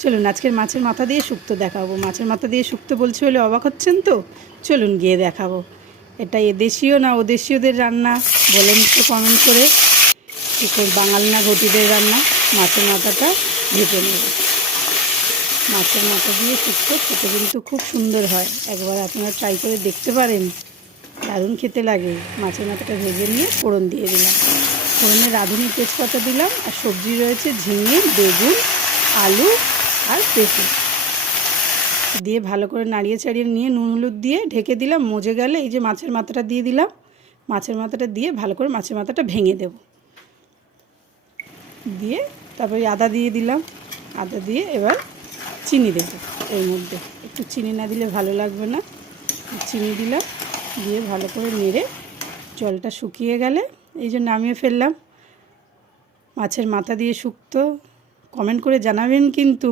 চলুন আজকের মাছের মাথা দিয়ে শুক্তো দেখাবো। মাছের মাথা দিয়ে শুক্তো বলছি বলে অবাক হচ্ছেন তো? চলুন গিয়ে দেখাবো। এটা এদেশীয় না ওদেশীয়দের রান্না বলেন তো কমেন্ট করে। বাঙালি না ঘটিদের রান্না। মাছের মাথাটা ভেজে নেব। মাছের মাথা দিয়ে শুক্তো খেতে কিন্তু খুব সুন্দর হয়, একবার আপনারা ট্রাই করে দেখতে পারেন, দারুণ খেতে লাগে। মাছের মাথাটা ভেজে নিয়ে ফোড়ন দিয়ে দিলাম, ফোড়নে রাঁধুনি তেজপাতা দিলাম, আর সবজি রয়েছে ঝিঙে, বেগুন, আলু আর পেঁপে দিয়ে ভালো করে নাড়িয়ে চাড়িয়ে নিয়ে নুন হলুদ দিয়ে ঢেকে দিলাম। মজে গেলে এই যে মাছের মাথাটা দিয়ে দিলাম, মাছের মাথাটা দিয়ে ভালো করে মাছের মাথাটা ভেঙে দেব, দিয়ে তারপরে আদা দিয়ে দিলাম, আদা দিয়ে এবার চিনি দেবো। এর মধ্যে একটু চিনি না দিলে ভালো লাগবে না, চিনি দিলাম, দিয়ে ভালো করে নেড়ে জলটা শুকিয়ে গেলে এই যে নামিয়ে ফেললাম। মাছের মাথা দিয়ে শুক্তো কমেন্ট করে জানাবেন কিন্তু।